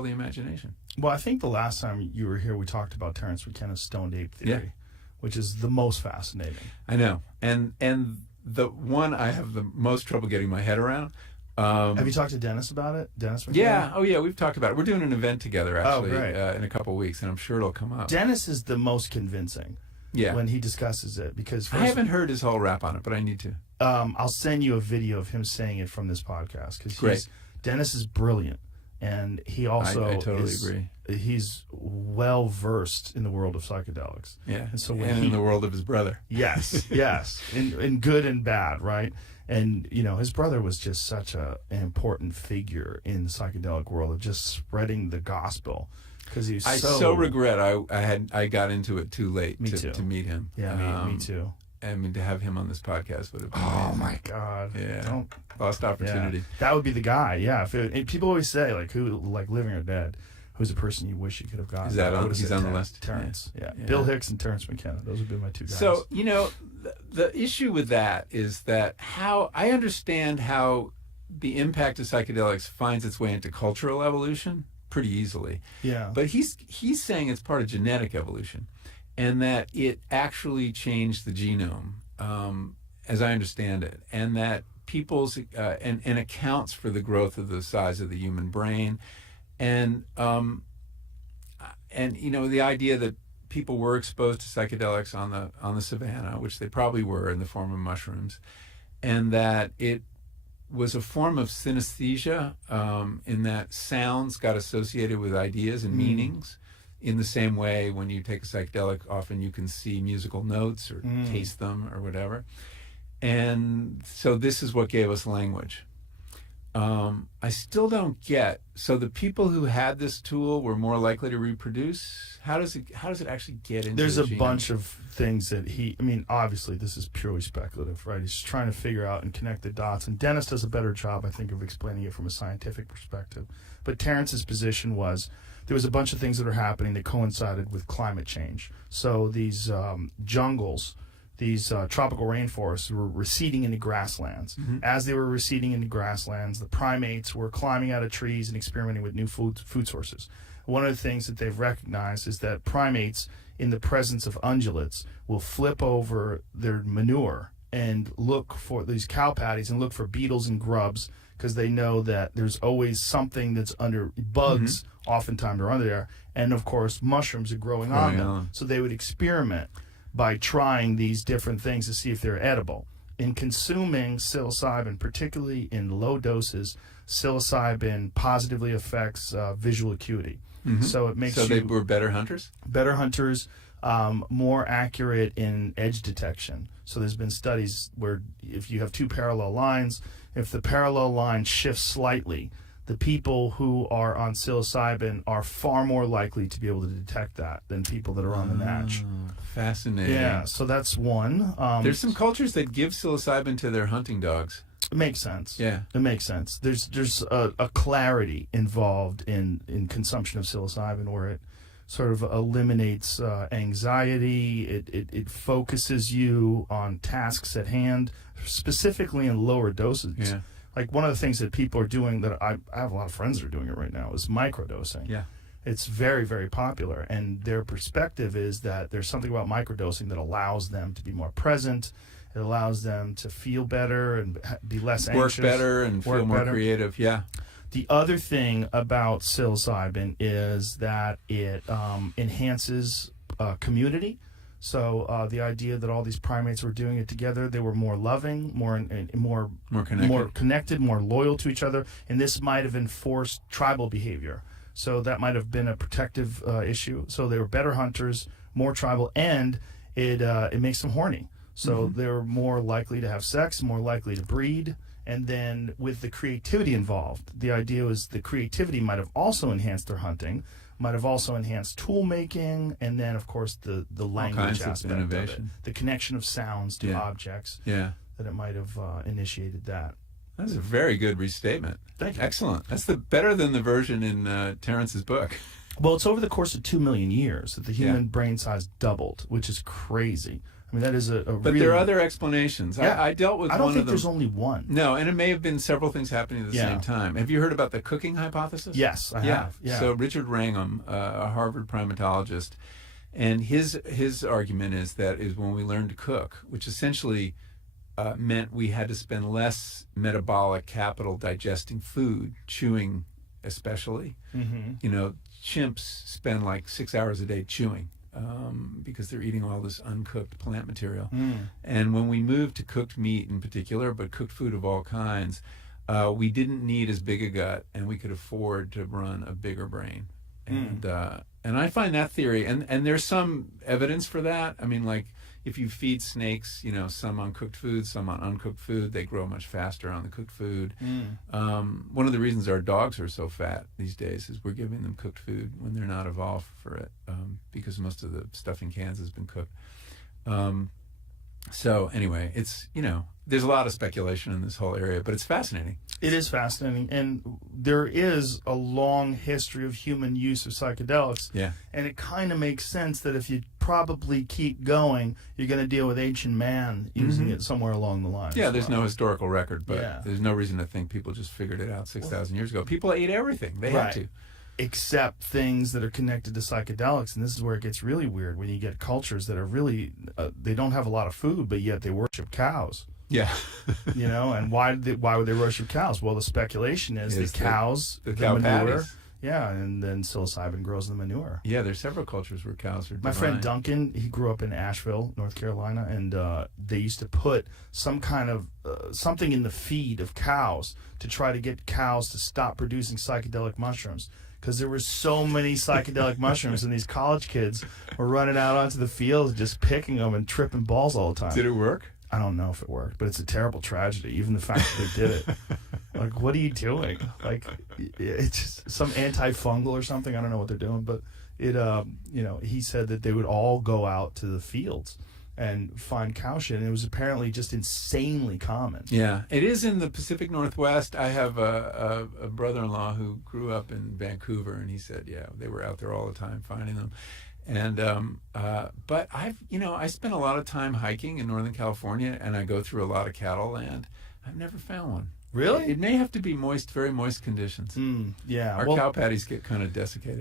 control the imagination. Well, I think the last time you were here, we talked about Terence McKenna's stoned ape theory, which is the most fascinating. I know. And the one I have the most trouble getting my head around. Have you talked to Dennis about it? Dennis McKenna? Yeah. Oh, yeah. We've talked about it. We're doing an event together, actually, great. in a couple of weeks, and I'm sure it'll come up. Dennis is the most convincing when he discusses it. Because I haven't heard his whole rap on it, but I need to. I'll send you a video of him saying it from this podcast. Because Dennis is brilliant. And he also I totally agree. He's well versed in the world of psychedelics. Yeah. And so in the world of his brother. Yes, yes. In good and bad, right? And, you know, his brother was just such an important figure in the psychedelic world of just spreading the gospel. Because he was I so regret I got into it too late to meet him. Yeah, me too. I mean, to have him on this podcast would have been amazing. Oh, my God. Yeah. Lost opportunity. Yeah. That would be the guy, yeah. People always say, like, who, like, living or dead, who's a person you wish you could have gotten? Is that he's on the list? Terence. Yeah. Bill Hicks and Terence McKenna. Those would be my two guys. So, you know, the issue with that is that I understand how the impact of psychedelics finds its way into cultural evolution pretty easily. Yeah. But he's saying it's part of genetic evolution, and that it actually changed the genome, as I understand it, and that people's and accounts for the growth of the size of the human brain, and you know, the idea that people were exposed to psychedelics on the savannah, which they probably were in the form of mushrooms, and that it was a form of synesthesia, in that sounds got associated with ideas and meanings. In the same way, when you take a psychedelic, often you can see musical notes or taste them or whatever. And so this is what gave us language. I still don't get, so the people who had this tool were more likely to reproduce? How does it actually get into There's the a genome? bunch of things that I mean, obviously this is purely speculative, right? He's just trying to figure out and connect the dots. And Dennis does a better job, I think, of explaining it from a scientific perspective. But Terrence's position was there was a bunch of things that are happening that coincided with climate change. So these jungles, these tropical rainforests were receding into grasslands. As they were receding into grasslands, the primates were climbing out of trees and experimenting with new food sources. One of the things that they've recognized is that primates, in the presence of ungulates, will flip over their manure and look for these cow patties and look for beetles and grubs, because they know that there's always something that's under bugs, oftentimes are under there, and of course mushrooms are growing on them. So they would experiment by trying these different things to see if they're edible. In consuming psilocybin, particularly in low doses, psilocybin positively affects visual acuity. So it makes they were better hunters? Better hunters, more accurate in edge detection. So there's been studies where if you have two parallel lines, if the parallel line shifts slightly, the people who are on psilocybin are far more likely to be able to detect that than people that are on the natch. Fascinating. Yeah, so that's one. There's some cultures that give psilocybin to their hunting dogs. It makes sense. Yeah. It makes sense. There's a clarity involved in consumption of psilocybin where it sort of eliminates anxiety. It focuses you on tasks at hand, specifically in lower doses. Yeah. Like one of the things that people are doing that I have a lot of friends that are doing it right now is microdosing. Yeah. It's very, very popular. And their perspective is that there's something about microdosing that allows them to be more present. It allows them to feel better and be less anxious. Work better and feel more creative, yeah. The other thing about psilocybin is that it enhances community. So the idea that all these primates were doing it together, they were more loving, more connected, more loyal to each other, and this might have enforced tribal behavior. So that might have been a protective issue. So they were better hunters, more tribal, and it makes them horny. So they're more likely to have sex, more likely to breed. And then with the creativity involved, the idea was the creativity might have also enhanced their hunting, might have also enhanced tool making, and then, of course, the language aspect of it. The connection of sounds to objects. Yeah. That it might have initiated that. That's a very good restatement. Thank you. Excellent. That's better than the version in Terrence's book. Well, it's over the course of 2 million years that the human brain size doubled, which is crazy. I mean, that is a But really... there are other explanations. Yeah. I dealt with I don't one think of them. there's only one. No, and it may have been several things happening at the same time. Have you heard about the cooking hypothesis? Yes, I have. Yeah. So Richard Wrangham, a Harvard primatologist, and his argument is that is when we learned to cook, which essentially meant we had to spend less metabolic capital digesting food, chewing especially. Mm-hmm. You know, chimps spend like 6 hours a day chewing. Because they're eating all this uncooked plant material. And when we moved to cooked meat in particular, but cooked food of all kinds, we didn't need as big a gut, and we could afford to run a bigger brain. And I find that theory, and there's some evidence for that. I mean, like, if you feed snakes, you know, some on cooked food, some on uncooked food, they grow much faster on the cooked food. One of the reasons our dogs are so fat these days is we're giving them cooked food when they're not evolved for it, because most of the stuff in cans has been cooked. So anyway, it's, you know, there's a lot of speculation in this whole area, but it's fascinating. It is fascinating, and there is a long history of human use of psychedelics. Yeah. And it kind of makes sense that if you probably keep going, you're going to deal with ancient man using it somewhere along the line. Yeah, there's no historical record, but Yeah. there's no reason to think people just figured it out 6,000 years ago. People ate everything. They had to. Except things that are connected to psychedelics, and this is where it gets really weird when you get cultures that are really they don't have a lot of food, but yet they worship cows. Yeah. You know, and why would they worship cows? Well, the speculation is that cows, the cow manure, patties. yeah, and then psilocybin grows in the manure. Yeah, there's several cultures where cows are My friend Duncan, he grew up in Asheville, North Carolina, and they used to put some kind of something in the feed of cows to try to get cows to stop producing psychedelic mushrooms. Because there were so many psychedelic mushrooms, and these college kids were running out onto the fields just picking them and tripping balls all the time. Did it work? I don't know if it worked, but it's a terrible tragedy, even the fact that they did it. Like, what are you doing? Like, it's just some antifungal or something. I don't know what they're doing, but it, you know, he said that they would all go out to the fields and find cow shit, and it was apparently just insanely common. Yeah, it is in the Pacific Northwest. I have a brother-in-law who grew up in Vancouver, and he said, yeah, they were out there all the time finding them. And but I spent a lot of time hiking in Northern California, and I go through a lot of cattle land. I've never found one. Really? It may have to be moist, very moist conditions. Yeah. Our cow patties get kind of desiccated.